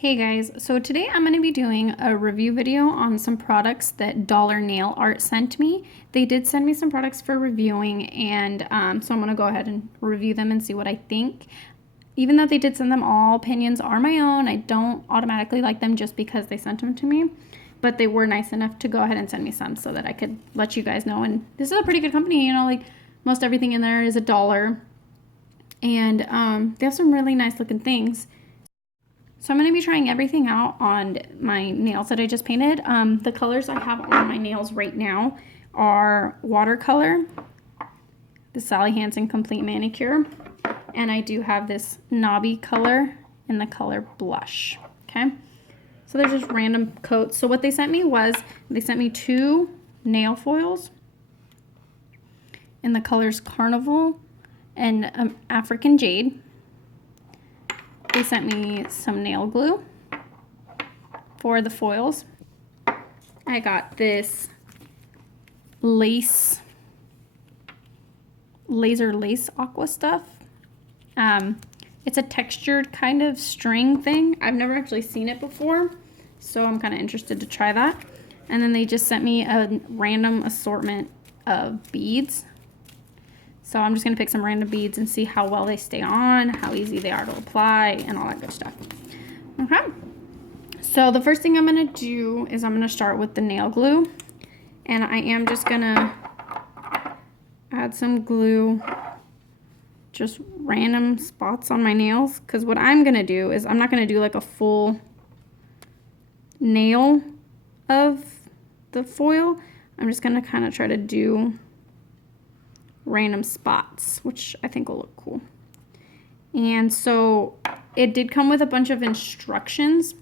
Hey guys, so today I'm going to be doing a review video on some products that Dollar Nail Art sent me. They did send me some products for reviewing, and so I'm going to go ahead and review them and see what I think. Even though they did send them, all opinions are my own. I don't automatically like them just because they sent them to me, but they were nice enough to go ahead and send me some so that I could let you guys know. And this is a pretty good company, you know, like most everything in there is $1, and they have some really nice looking things. So I'm going to be trying everything out on my nails that I just painted. The colors I have on my nails right now are watercolor, the Sally Hansen Complete Manicure, and I do have this knobby color in the color Blush. Okay, so they're just random coats. So what they sent me was, they sent me 2 nail foils in the colors Carnival and African Jade. They sent me some nail glue for the foils. I got this laser lace aqua stuff. It's a textured kind of string thing. I've never actually seen it before, so I'm kind of interested to try that. And then they just sent me a random assortment of beads. So I'm just going to pick some random beads and see how well they stay on, how easy they are to apply, and all that good stuff. Okay. So the first thing I'm going to do is I'm going to start with the nail glue. And I am just going to add some glue, just random spots on my nails. Because what I'm going to do is I'm not going to do like a full nail of the foil. I'm just going to kind of try to do random spots, which I think will look cool. And so it did come with a bunch of instructions,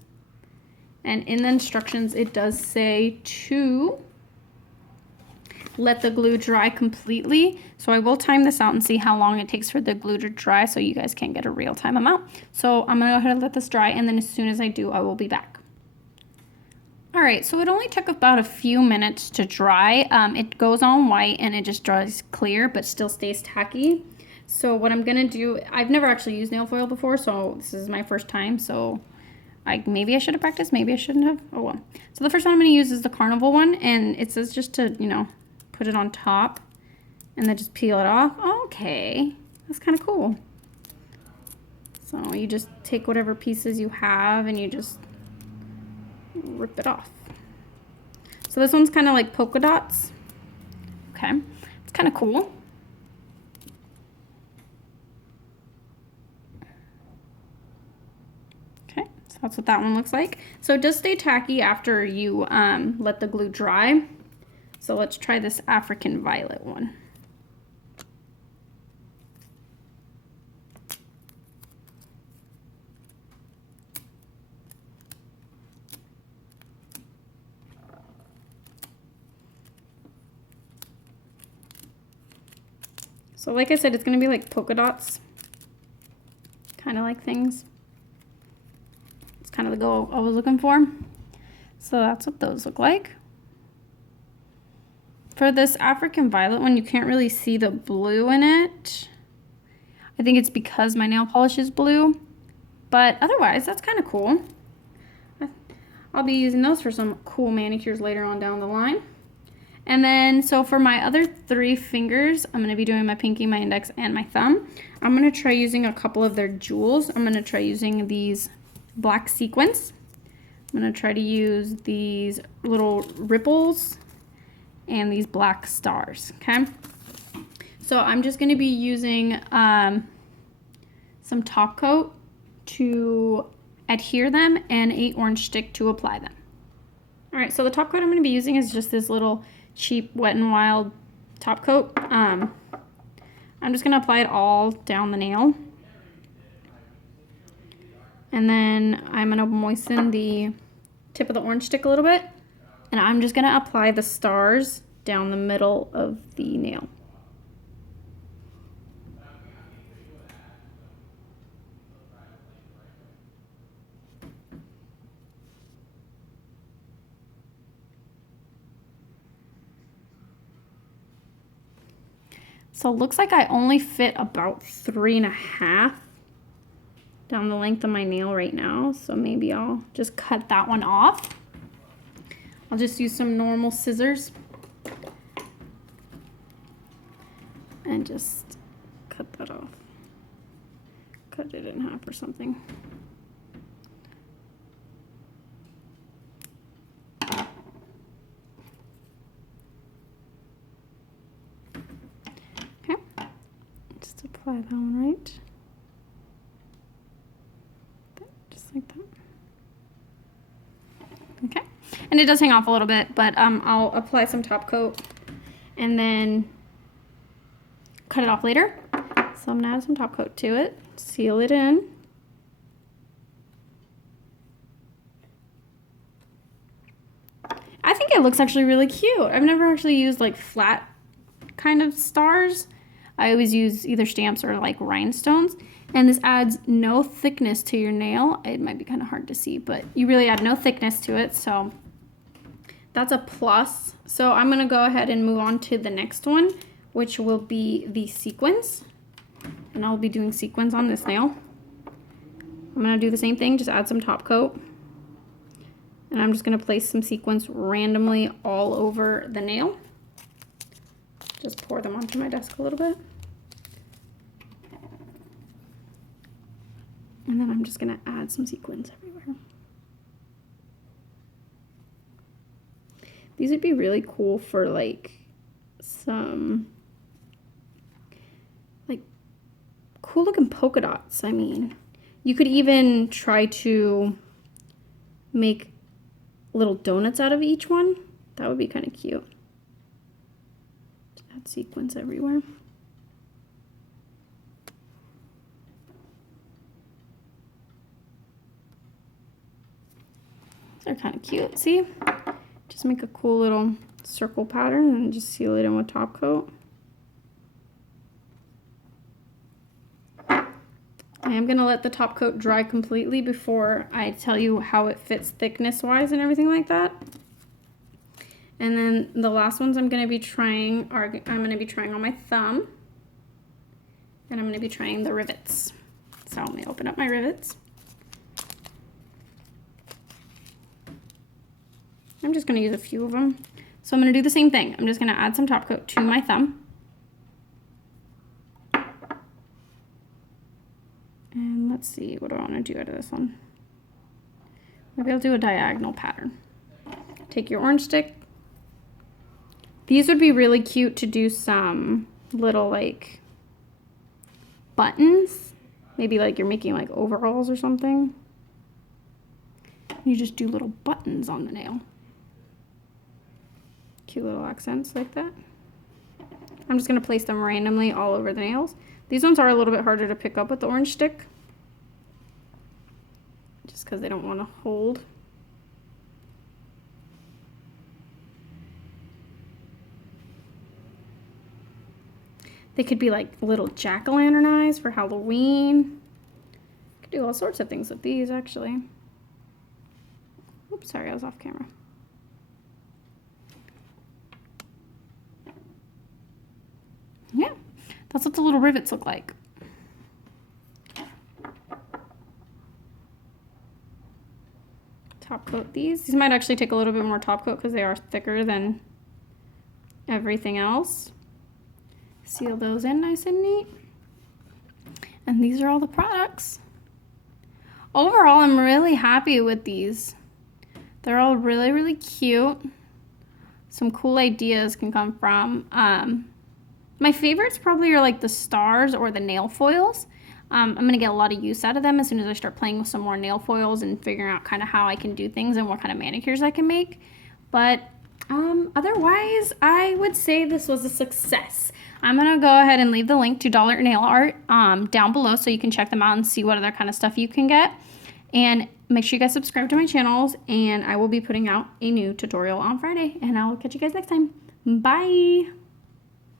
and in the instructions it does say to let the glue dry completely. So I will time this out and see how long it takes for the glue to dry so you guys can get a real-time amount. So I'm gonna go ahead and let this dry, and then as soon as I do, I will be back. All right, so it only took about a few minutes to dry. It goes on white and it just dries clear, but still stays tacky. So what I'm gonna do, I've never actually used nail foil before, so this is my first time. So maybe I should have practiced, maybe I shouldn't have. Oh well. So the first one I'm gonna use is the Carnival one, and it says just to, you know, put it on top and then just peel it off. Okay, that's kind of cool. So you just take whatever pieces you have and you just rip it off. So this one's kind of like polka dots. Okay, it's kind of cool. Okay, so that's what that one looks like. So it does stay tacky after you let the glue dry. So let's try this African Violet one. So like I said, it's going to be like polka dots, kind of like things. It's kind of the goal I was looking for. So that's what those look like. For this African Violet one, you can't really see the blue in it. I think it's because my nail polish is blue, but otherwise that's kind of cool. I'll be using those for some cool manicures later on down the line. And then, so for my other 3 fingers, I'm going to be doing my pinky, my index, and my thumb. I'm going to try using a couple of their jewels. I'm going to try using these black sequins. I'm going to try to use these little ripples and these black stars, okay? So I'm just going to be using some top coat to adhere them and a orange stick to apply them. All right, so the top coat I'm going to be using is just this little cheap Wet n Wild top coat. I'm just going to apply it all down the nail. And then I'm going to moisten the tip of the orange stick a little bit. And I'm just going to apply the stars down the middle of the nail. So it looks like I only fit about 3.5 down the length of my nail right now, so maybe I'll just cut that one off. I'll just use some normal scissors and just cut that off. Cut it in half or something. Okay, just apply that one right. Just like that. Okay, and it does hang off a little bit, but I'll apply some top coat and then cut it off later. So I'm gonna add some top coat to it, seal it in. I think it looks actually really cute. I've never actually used like flat kind of stars. I always use either stamps or like rhinestones. And this adds no thickness to your nail. It might be kind of hard to see, but you really add no thickness to it. So that's a plus. So I'm gonna go ahead and move on to the next one, which will be the sequins. And I'll be doing sequins on this nail. I'm gonna do the same thing, just add some top coat. And I'm just gonna place some sequins randomly all over the nail. Just pour them onto my desk a little bit. And then I'm just gonna add some sequins everywhere. These would be really cool for like some like cool looking polka dots. I mean, you could even try to make little donuts out of each one. That would be kind of cute. Just add sequins everywhere. They're kind of cute, see? Just make a cool little circle pattern and just seal it in with top coat. I am gonna let the top coat dry completely before I tell you how it fits thickness wise and everything like that. And then the last ones I'm gonna be trying are, I'm gonna be trying on my thumb, and I'm gonna be trying the rivets. So let me open up my rivets. I'm just gonna use a few of them. So I'm gonna do the same thing. I'm just gonna add some top coat to my thumb. And let's see, what do I wanna do out of this one? Maybe I'll do a diagonal pattern. Take your orange stick. These would be really cute to do some little like buttons. Maybe like you're making like overalls or something. You just do little buttons on the nail. Cute little accents like that. I'm just gonna place them randomly all over the nails. These ones are a little bit harder to pick up with the orange stick, just because they don't want to hold. They could be like little jack-o'-lantern eyes for Halloween. Could do all sorts of things with these actually. Oops, sorry, I was off camera. Yeah, that's what the little rivets look like. Top coat these. These might actually take a little bit more top coat because they are thicker than everything else. Seal those in nice and neat. And these are all the products. Overall, I'm really happy with these. They're all really, really cute. Some cool ideas can come from. My favorites probably are like the stars or the nail foils. I'm gonna get a lot of use out of them as soon as I start playing with some more nail foils and figuring out kind of how I can do things and what kind of manicures I can make. But otherwise, I would say this was a success. I'm gonna go ahead and leave the link to Dollar Nail Art down below so you can check them out and see what other kind of stuff you can get. And make sure you guys subscribe to my channels, and I will be putting out a new tutorial on Friday, and I will catch you guys next time. Bye!